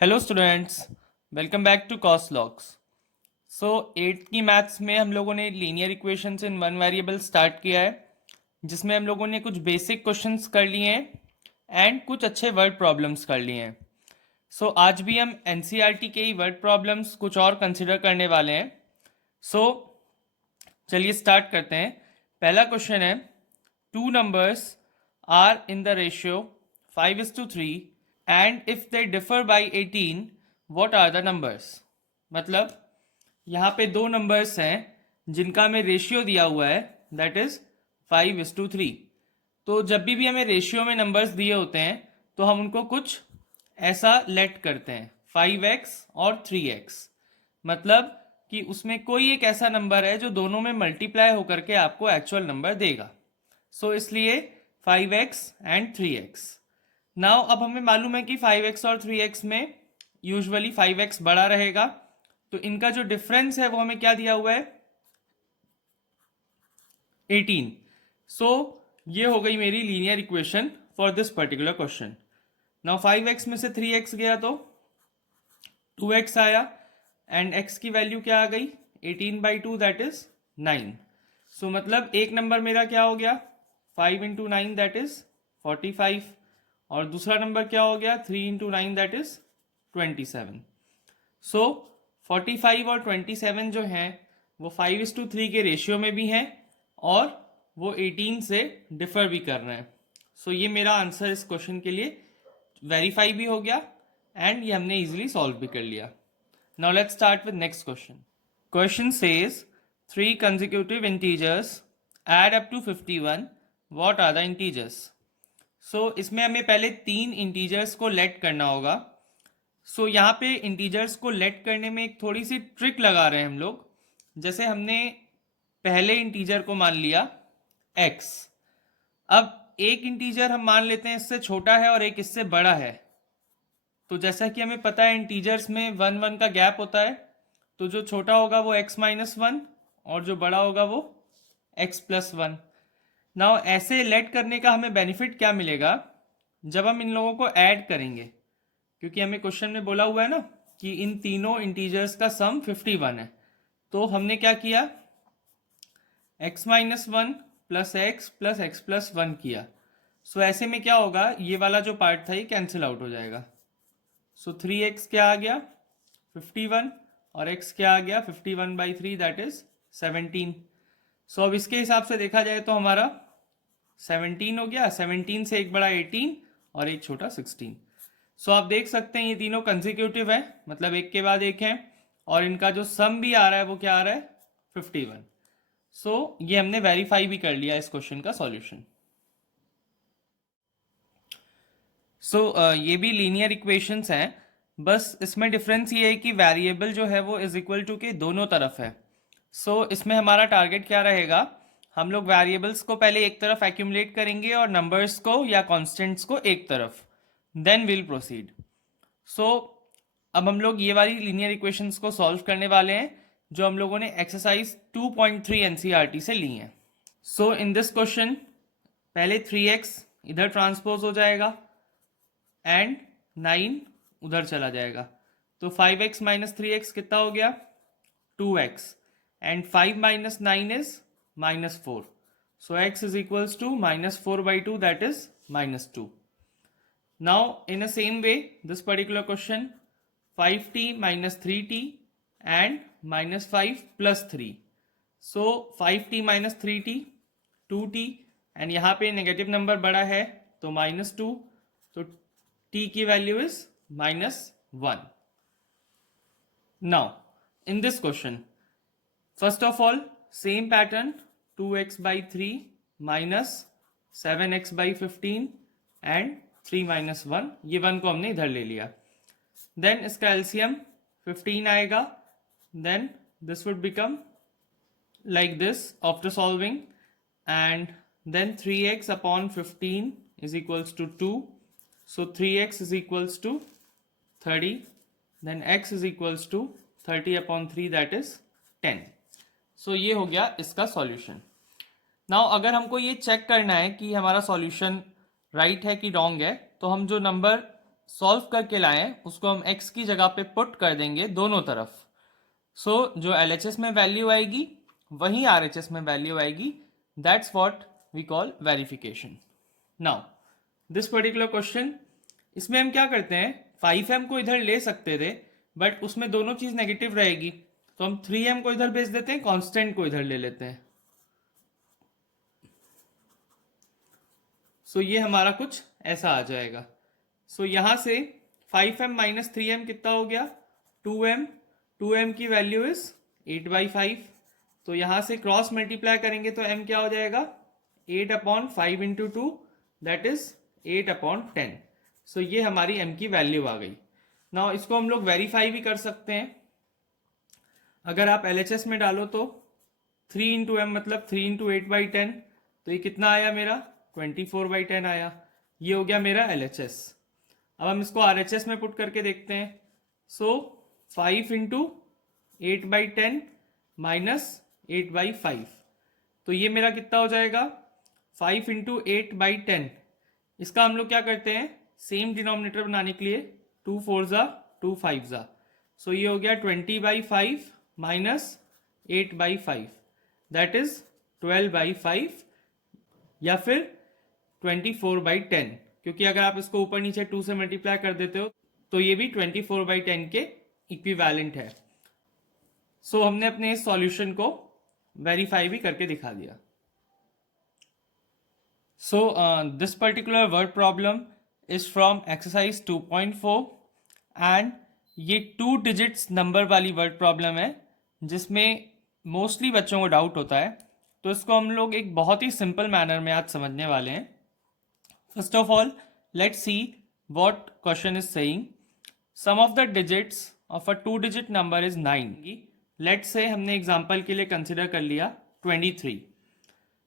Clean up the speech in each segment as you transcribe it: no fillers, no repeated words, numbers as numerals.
Hello students, welcome back to cos logs. So eighth की maths में हम लोगों ने linear equations in one variable start किया है, जिसमें हम लोगों ने कुछ बेसिक क्वेश्चंस कर लिए हैं एंड कुछ अच्छे वर्ड प्रॉब्लम्स कर लिए हैं। सो आज भी हम एनसीईआरटी के ही वर्ड प्रॉब्लम्स कुछ और कंसिडर करने वाले हैं। सो चलिए स्टार्ट करते हैं। पहला क्वेश्चन है, two numbers are in the ratio 5:3 and if they differ by 18 what are the numbers. मतलब यहाँ पे दो नंबर्स हैं जिनका हमें रेशियो दिया हुआ है, दैट इज 5:3। तो जब भी हमें रेशियो में नंबर्स दिए होते हैं तो हम उनको कुछ ऐसा लेट करते हैं, 5x और 3x। मतलब कि उसमें कोई एक ऐसा नंबर है जो दोनों में मल्टीप्लाई होकर के आपको एक्चुअल नंबर देगा। सो इसलिए 5x एंड 3x। नाउ अब हमें मालूम है कि 5x और 3x में यूजुअली 5x बड़ा रहेगा, तो इनका जो डिफरेंस है वो हमें क्या दिया हुआ है, 18। सो ये हो गई मेरी linear equation for this particular question. Now 5x में से 3x गया तो 2x आया एंड x की वैल्यू क्या आ गई, 18/2 दैट इज 9। सो मतलब एक नंबर मेरा क्या हो गया, 5 इंटू 9 दैट इज 45, और दूसरा नंबर क्या हो गया, 3 इंटू 9 दैट इज 27। सो 45 और 27 जो हैं वो 5:3 के रेशियो में भी हैं और वो 18 से डिफर भी कर रहे हैं। सो ये मेरा आंसर इस क्वेश्चन के लिए वेरीफाई भी हो गया एंड ये हमने इजीली सॉल्व भी कर लिया। Now let's start with next question. Question says 3 consecutive integers add up to 51, what are the integers। सो इसमें हमें पहले तीन इंटीजर्स को लेट करना होगा। सो यहाँ पे इंटीजर्स को लेट करने में एक थोड़ी सी ट्रिक लगा रहे हैं हम लोग। जैसे हमने पहले इंटीजर को मान लिया x, अब एक इंटीजर हम मान लेते हैं इससे छोटा है और एक इससे बड़ा है। तो जैसा कि हमें पता है इंटीजर्स में 1 1 का गैप होता है, तो जो छोटा होगा वो x-1 और जो बड़ा होगा वो x+1। नाउ ऐसे लेट करने का हमें बेनिफिट क्या मिलेगा, जब हम इन लोगों को ऐड करेंगे, क्योंकि हमें क्वेश्चन में बोला हुआ है ना कि इन तीनों इंटीजर्स का सम 51 है। तो हमने क्या किया, x-1 plus x plus x plus one किया। सो ऐसे में क्या होगा, ये वाला जो पार्ट था ये कैंसिल आउट हो जाएगा। सो 3x क्या आ गया, 51, और x क्या आ गया, 51/3 दैट इज 17। सो अब इसके हिसाब से देखा जाए तो हमारा 17 हो गया, 17 से एक बड़ा 18 और एक छोटा 16। सो आप देख सकते हैं ये तीनों कंसेक्यूटिव है, मतलब एक के बाद एक है, और इनका जो सम भी आ रहा है वो क्या आ रहा है, 51। सो ये हमने वेरीफाई भी कर लिया इस क्वेश्चन का सॉल्यूशन। सो ये भी लीनियर इक्वेशंस हैं, बस इसमें डिफरेंस ये है कि वेरिएबल जो है वो इज इक्वल टू के दोनों तरफ है। सो इसमें हमारा टारगेट क्या रहेगा, हम लोग वेरिएबल्स को पहले एक तरफ एक्यूमुलेट करेंगे और नंबर्स को या कॉन्स्टेंट्स को एक तरफ, देन विल प्रोसीड। सो अब हम लोग ये वाली लीनियर इक्वेशंस को सॉल्व करने वाले हैं जो हम लोगों ने एक्सरसाइज 2.3 एनसीईआरटी से ली हैं। सो इन दिस क्वेश्चन पहले 3x इधर ट्रांसपोज हो जाएगा एंड 9 उधर चला जाएगा, तो 5x माइनस 3x कितना हो गया, 2x, and 5 minus 9 is -4। So x is equals to -4/2 that is -2। Now in the same way this particular question 5t minus 3t and -5 plus 3। So 5t minus 3t 2t, and यहाँ पे negative number बड़ा है तो -2, तो t की value is -1। Now in this question first of all same pattern, 2x/3 minus 7x/15 and 3 - 1, ये 1 को हमने इधर ले लिया। देन इसका एलसीएम 15 आएगा, then this would become like this after solving, and then 3x upon 15 is equals to 2, so 3x is equals to 30, then x is equals to 30 upon 3 that is 10। so ये हो गया इसका solution. Now अगर हमको ये check करना है कि हमारा सॉल्यूशन राइट है कि रॉन्ग है, तो हम जो नंबर सॉल्व करके लाएं उसको हम x की जगह पे पुट कर देंगे दोनों तरफ। सो जो LHS में वैल्यू आएगी वही RHS में वैल्यू आएगी। That's what we call verification. Now this particular question, इसमें हम क्या करते हैं, 5m को इधर ले सकते थे बट उसमें दोनों चीज नेगेटिव रहेगी, तो हम 3m को इधर भेज देते हैं, कांस्टेंट को इधर ले लेते हैं। सो ये हमारा कुछ ऐसा आ जाएगा। सो यहां से 5m माइनस 3m कितना हो गया, 2m। 2m की वैल्यू इज 8/5। तो यहां से क्रॉस मल्टीप्लाई करेंगे तो m क्या हो जाएगा, 8/5 इंटू 2, दैट इज 8/10। सो ये हमारी m की वैल्यू आ गई। नाउ इसको हम लोग वेरीफाई भी कर सकते हैं। अगर आप LHS में डालो तो 3 इंटू एम मतलब 3 इंटू 8/10, तो ये कितना आया मेरा, 24/10 आया। ये हो गया मेरा LHS। अब हम इसको RHS में पुट करके देखते हैं। सो 5 इंटू 8/10 माइनस 8/5, तो ये मेरा कितना हो जाएगा, 5 इंटू 8/10। इसका हम लोग क्या करते हैं, सेम डिनोमिनेटर बनाने के लिए 2 4 ज़ा 2 5 ज़ा, सो ये हो गया 20/5 माइनस 8/5, दैट इज 12/5 या फिर 24/10, क्योंकि अगर आप इसको ऊपर नीचे 2 से मल्टीप्लाई कर देते हो तो ये भी 24/10 के इक्विवेलेंट है। सो हमने अपने इस सॉल्यूशन को वेरीफाई भी करके दिखा दिया। So this particular word problem is from exercise 2.4 and ये 2 डिजिट्स नंबर वाली वर्ड प्रॉब्लम है जिसमें मोस्टली बच्चों को डाउट होता है। तो इसको हम लोग एक बहुत ही सिंपल मैनर में आज समझने वाले हैं। First of all let's see what question is saying. Sum of the digits of a 2 digit number is 9। Let's say हमने एग्जांपल के लिए कंसिडर कर लिया 23।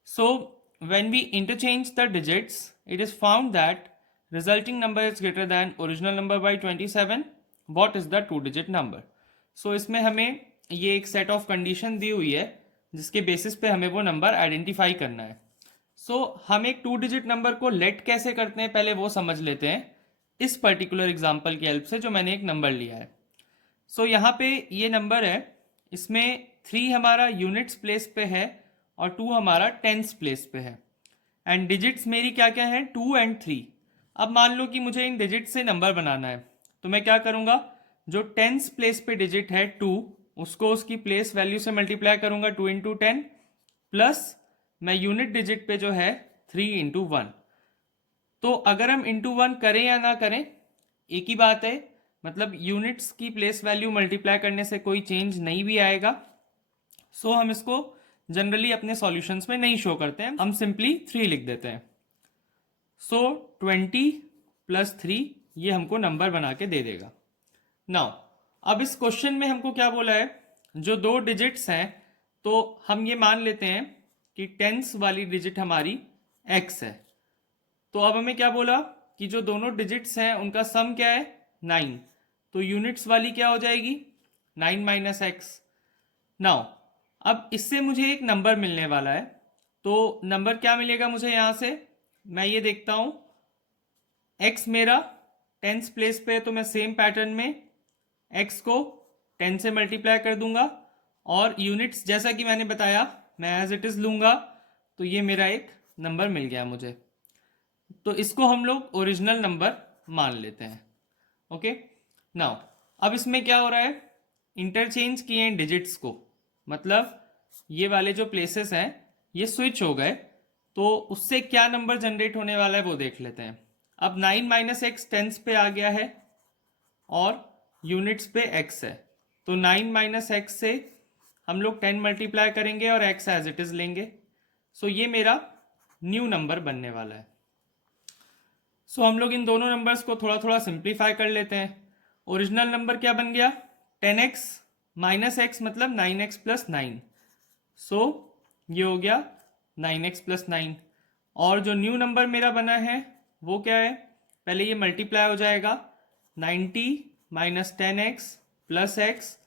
सो when we interchange the digits, it is found that resulting number is greater than original number by 27. What is the 2-digit number? So इसमें हमें ये एक set of condition दी हुई है जिसके बेसिस पे हमें वो नंबर आइडेंटिफाई करना है। सो हम एक 2 डिजिट नंबर को लेट कैसे करते हैं पहले वो समझ लेते हैं इस पर्टिकुलर एग्जांपल की हेल्प से, जो मैंने एक नंबर लिया है। सो यहाँ पे ये नंबर है, इसमें 3 हमारा यूनिट्स प्लेस पे है और 2 हमारा टेंस प्लेस पे है एंड डिजिट्स मेरी क्या क्या है, 2 एंड 3। अब मान लो कि मुझे इन डिजिट से नंबर बनाना है तो मैं क्या करूंगा, जो टेंस प्लेस पे डिजिट है 2 उसको उसकी प्लेस वैल्यू से मल्टीप्लाई करूंगा 2 इंटू 10, प्लस मैं यूनिट डिजिट पे जो है 3 इंटू 1। तो अगर हम इंटू 1 करें या ना करें एक ही बात है, मतलब यूनिट्स की प्लेस वैल्यू मल्टीप्लाई करने से कोई चेंज नहीं भी आएगा। सो हम इसको जनरली अपने सॉल्यूशंस में नहीं शो करते हैं, हम सिंपली 3 लिख देते हैं। सो 20 प्लस 3 ये हमको नंबर बना के दे देगा। नाउ अब इस क्वेश्चन में हमको क्या बोला है, जो 2 डिजिट्स हैं तो हम ये मान लेते हैं कि टेंस वाली डिजिट हमारी x है। तो अब हमें क्या बोला कि जो दोनों डिजिट्स हैं उनका सम क्या है, 9। तो यूनिट्स वाली क्या हो जाएगी, 9 माइनस एक्स। नाउ अब इससे मुझे एक नंबर मिलने वाला है, तो नंबर क्या मिलेगा मुझे यहाँ से, मैं ये देखता हूँ x मेरा टेंस प्लेस पे है तो मैं सेम पैटर्न में x को 10 से मल्टीप्लाई कर दूंगा और यूनिट्स जैसा कि मैंने बताया मैं एज इट इज़ लूँगा, तो ये मेरा एक नंबर मिल गया मुझे। तो इसको हम लोग ओरिजिनल नंबर मान लेते हैं। ओके नाउ अब इसमें क्या हो रहा है, इंटरचेंज किए हैं डिजिट्स को, मतलब ये वाले जो प्लेसेस हैं ये स्विच हो गए, तो उससे क्या नंबर जनरेट होने वाला है वो देख लेते हैं। अब 9 माइनस एक्स टेंस पे आ गया है और यूनिट्स पे x है, तो 9 माइनस एक्स से हम लोग 10 मल्टीप्लाई करेंगे और x एज इट इज लेंगे। सो ये मेरा न्यू नंबर बनने वाला है। सो हम लोग इन दोनों नंबर्स को थोड़ा थोड़ा सिंप्लीफाई कर लेते हैं। ओरिजिनल नंबर क्या बन गया, 10x माइनस एक्स मतलब 9x प्लस 9। सो ये हो गया 9x प्लस 9। और जो न्यू नंबर मेरा बना है वो क्या है, पहले ये मल्टीप्लाई हो जाएगा 90 माइनस 10x प्लस एक्स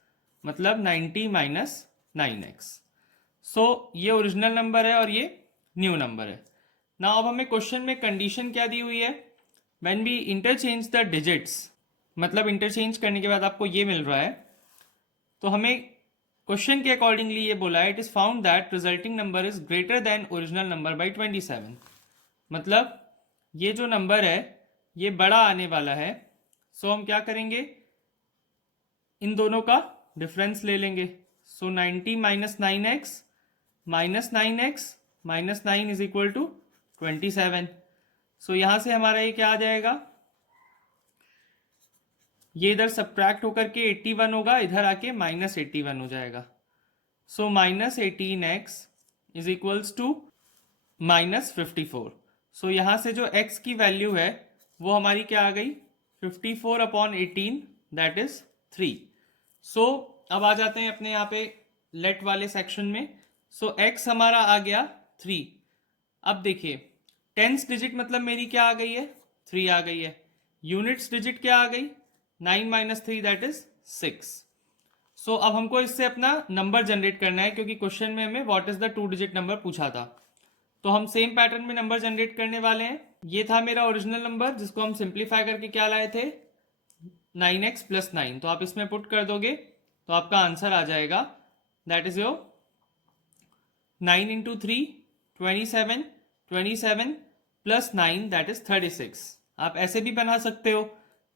मतलब 90 माइनस 9x। सो ये ओरिजिनल नंबर है और ये न्यू नंबर है ना। अब हमें क्वेश्चन में कंडीशन क्या दी हुई है, when we interchange the digits, मतलब इंटरचेंज करने के बाद आपको ये मिल रहा है, तो हमें क्वेश्चन के अकॉर्डिंगली ये बोला है, it is found that resulting number is greater than original number by 27। मतलब ये जो नंबर है ये बड़ा आने वाला है। सो हम क्या करेंगे, इन दोनों का डिफरेंस ले लेंगे। So 90 minus 9x minus 9x minus 9 is equal to 27। So यहाँ से हमारा ये क्या आ जाएगा, ये इधर सब्ट्रैक्ट होकर के 81 होगा, इधर आके माइनस 81 हो जाएगा। So minus 18x is equals to minus 54। So यहाँ से जो x की वैल्यू है वो हमारी क्या आ गई, 54 अपॉन 18 दैट इज 3। सो अब आ जाते हैं अपने यहाँ पे लेट वाले सेक्शन में। सो x हमारा आ गया 3। अब देखिए टेंस डिजिट मतलब मेरी क्या आ गई है, 3 आ गई है। यूनिट्स डिजिट क्या आ गई, 9 माइनस 3 दैट इज 6। सो अब हमको इससे अपना नंबर जनरेट करना है, क्योंकि क्वेश्चन में हमें what is the 2 digit number पूछा था। तो हम सेम पैटर्न में नंबर जनरेट करने वाले हैं। ये था मेरा ओरिजिनल नंबर जिसको हम सिंप्लीफाई करके क्या लाए थे, 9x प्लस 9। तो आप इसमें पुट कर दोगे तो आपका आंसर आ जाएगा, that is your 9 into 3 27, 27 plus 9 that is 36। आप ऐसे भी बना सकते हो,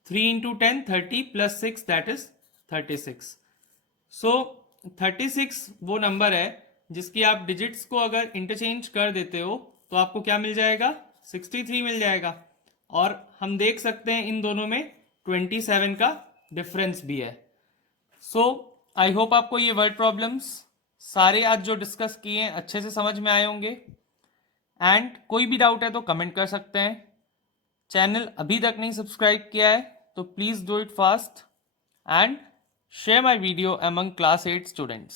3 इंटू 10 30 प्लस 6 दैट इज 36। सो 36 वो नंबर है जिसकी आप डिजिट्स को अगर इंटरचेंज कर देते हो तो आपको क्या मिल जाएगा, 63 मिल जाएगा। और हम देख सकते हैं इन दोनों में 27 का डिफरेंस भी है। सो आई होप आपको ये वर्ड प्रॉब्लम्स सारे आज जो डिस्कस किए हैं अच्छे से समझ में आए होंगे। एंड कोई भी डाउट है तो कमेंट कर सकते हैं। चैनल अभी तक नहीं सब्सक्राइब किया है तो please do it fast and share my video among class 8 students.